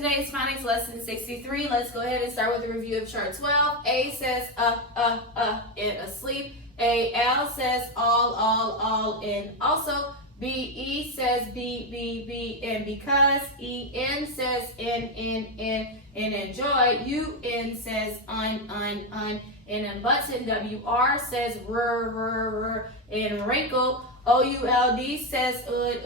Today is Phonics Lesson 63. Let's go ahead and start with a review of chart 12. A says and asleep. A-L says all, and also. B-E says be, and because. E-N says in, and enjoy. U-N says un, and unbutton. W-R says r, and wrinkle. O-U-L-D says ud,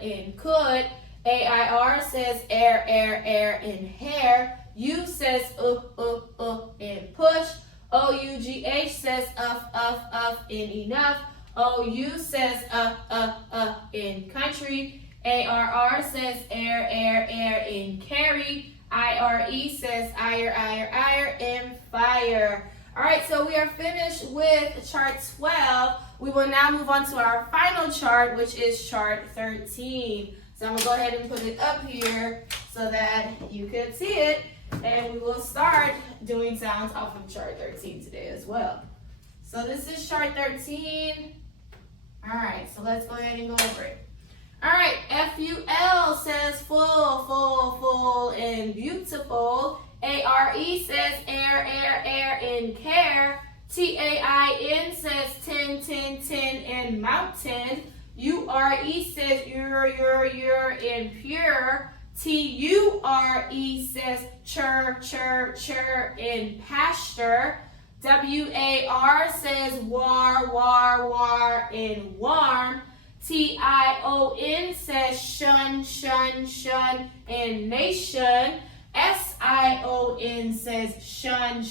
and could. A-I-R says air, and hair. U says and push. O-U-G-H says of, and enough. O-U says in country. A-R-R says air, and carry. I-R-E says ire, and fire. All right, so we are finished with chart 12. We will now move on to our final chart, which is chart 13. So I'm going to go ahead and put it up here so that you could see it. And we will start doing sounds off of chart 13 today as well. So this is chart 13. All right, so let's go ahead and go over it. All right, F-U-L says full, and beautiful. A-R-E says air, and care. T-A-I-N says tin, and mountain. U-R-E says you're, and pure. T-U-R-E says chur, and pasture. W-A-R says war, and warm. T-I-O-N says shun, and nation. S-I-O-N says shun,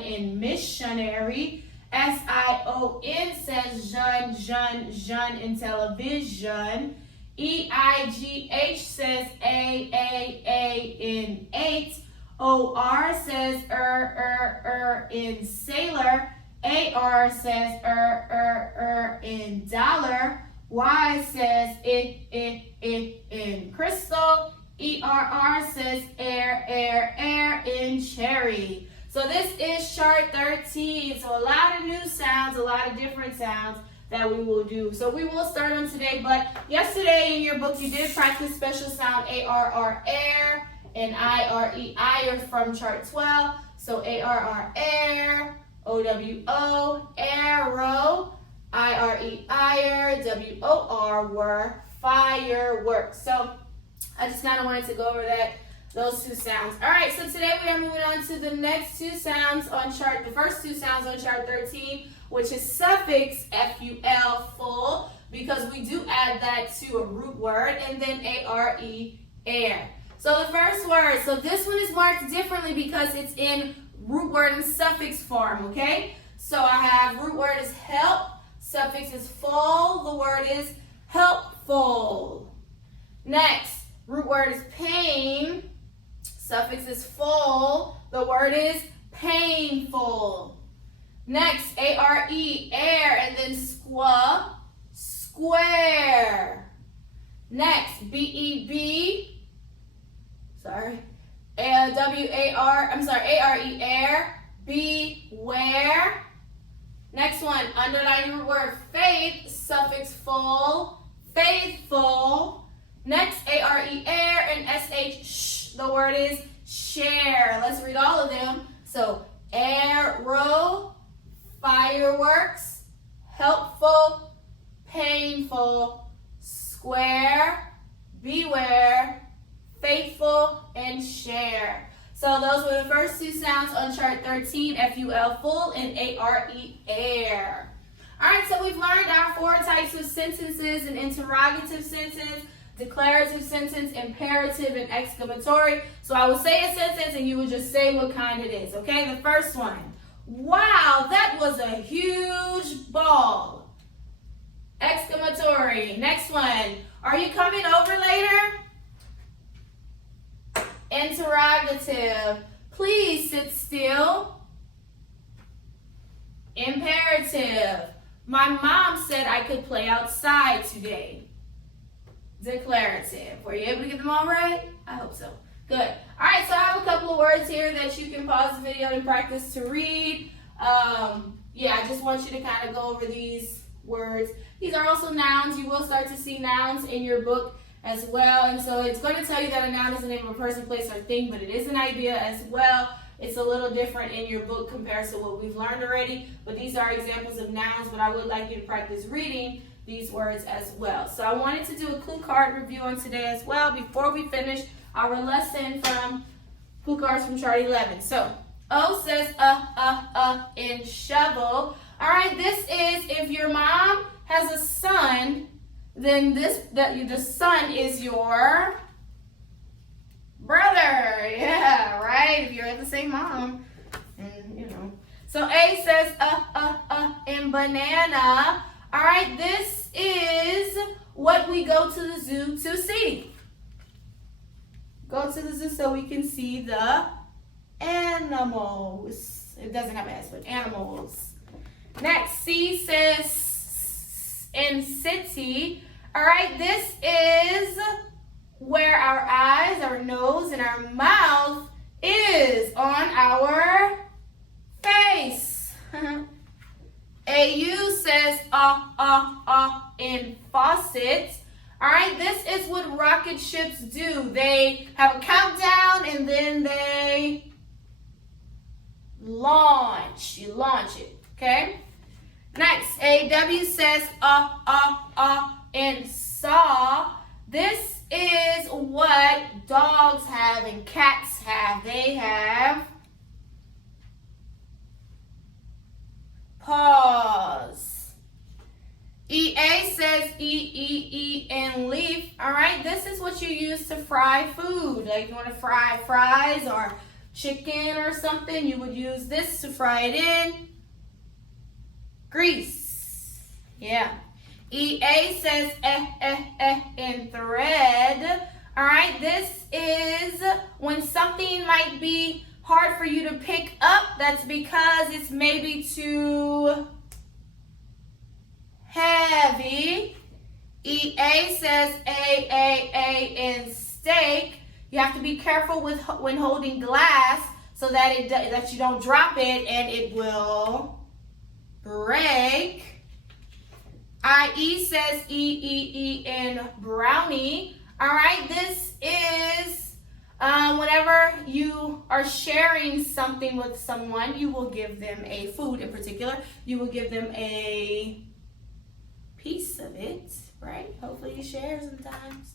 and missionary. S-I-O-N says Jean, and television. E-I-G-H says A, and 8. O-R says in sailor. A-R says in dollar. Y says in crystal. E-R-R says air, in cherry. So this is chart 13. So a lot of new sounds, a lot of different sounds that we will do. So we will start on today, but yesterday in your book you did practice special sound A-R-R, air, and I-R-E, ire from chart 12. So A-R-R, air, O-W-O, arrow, I-R-E, ire, W-O-R, were, fireworks. So I just kind of wanted to go over those two sounds. All right, so today we are moving on to the next two sounds on chart, the first two sounds on chart 13, which is suffix, F-U-L, full, because we do add that to a root word, and then A-R-E, air. So the first word, so this one is marked differently because it's in root word and suffix form, okay? So I have root word is help, suffix is full, the word is helpful. Next, root word is pain, suffix is full, the word is painful. Next, A-R-E, air, and then squa, square. Next, B-E-B, A-R-E, air, beware. Next one, underline the word faith, suffix full, faithful. Next, A-R-E, air, and S-H, sh, the word is share. Let's read all of them. So, arrow, fireworks, helpful, painful, square, beware, faithful, and share. So those were the first two sounds on chart 13, F-U-L, full, and A-R-E, air. All right, so we've learned our four types of sentences: an interrogative sentence, declarative sentence, imperative, and exclamatory. So I will say a sentence and you will just say what kind it is, okay? The first one, wow, that was a huge ball. Exclamatory. Next one, are you coming over later? Interrogative, please sit still. Imperative, my mom said I could play outside today. Declarative, were you able to get them all right? I hope so. Good. All right, so I have a couple of words here that you can pause the video and practice to read. Yeah, I just want you to kind of go over these words. These are also nouns. You will start to see nouns in your book as well. And so it's going to tell you that a noun is the name of a person, place, or thing, but it is an idea as well. It's a little different in your book compared to what we've learned already, but these are examples of nouns, but I would like you to practice reading these words as well. So I wanted to do a clue card review on today as well before we finish our lesson from clue cards from chart 11. So O says in shovel. All right, this is if your mom has a son, then the son is your brother. Yeah, right. If you're at the same mom, and you know. So A says in banana. All right, this is what we go to the zoo to see. Go to the zoo so we can see the animals. It doesn't have an S, but animals. Next, C says in city. All right, this is where our eyes, our nose, and our mouth is on our face. AU says in faucet. All right, this is what rocket ships do. They have a countdown and then they launch. You launch it, okay? Next, AW says in saw. This is what dogs have and cats have. They have paws. EA says in leaf. All right, this is what you use to fry food. Like if you want to fry fries or chicken or something, you would use this to fry it in grease. Yeah. EA says in thread. All right, this is when something might be hard for you to pick up. That's because it's maybe too heavy. EA says A in steak. You have to be careful when holding glass so that that you don't drop it and it will break. IE says E in brownie. All right, this is whenever you are sharing something with someone, you will give them a food in particular. You will give them a piece of it, right? Hopefully you share sometimes.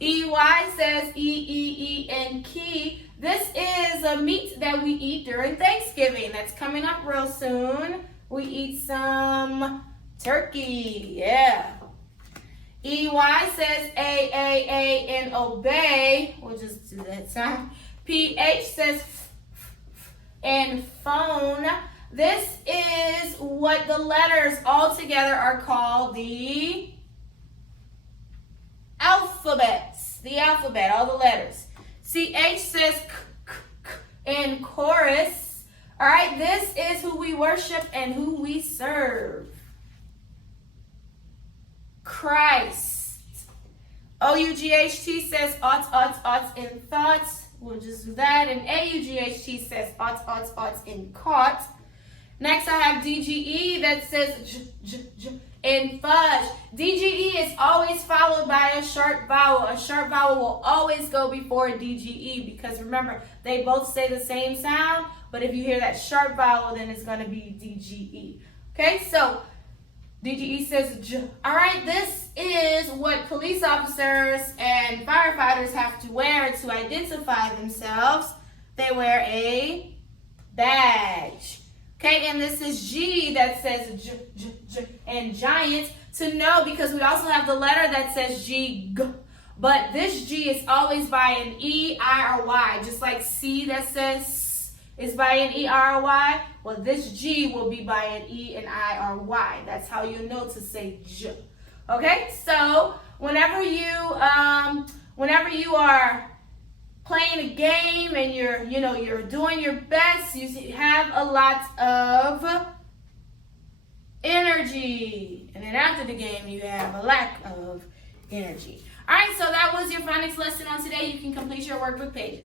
EY says in key. This is a meat that we eat during Thanksgiving. That's coming up real soon. We eat some turkey, yeah. EY says A in obey. We'll just do that sound. PH says in phone. This is what the letters all together are called the alphabet. The alphabet, all the letters. CH says in chorus. All right, this is who we worship and who we serve. Christ. OUGHT says ought in thoughts. We'll just do that. And AUGHT says ought in caught. Next, I have DGE that says in fudge. DGE is always followed by a sharp vowel. A sharp vowel will always go before DGE because remember, they both say the same sound, but if you hear that sharp vowel, then it's going to be DGE. Okay, so DGE says All right, this is what police officers and firefighters have to wear to identify themselves. They wear a badge. Okay, and this is G that says and giant to know because we also have the letter that says G, but this G is always by an E, I, or Y, just like C that says is by an E, R, or Y. Well, this G will be by an E, an I, or Y. That's how you know to say J. Okay, so whenever you are playing a game and you're doing your best, you have a lot of energy, and then after the game you have a lack of energy. All right, so that was your phonics lesson on today. You can complete your workbook page.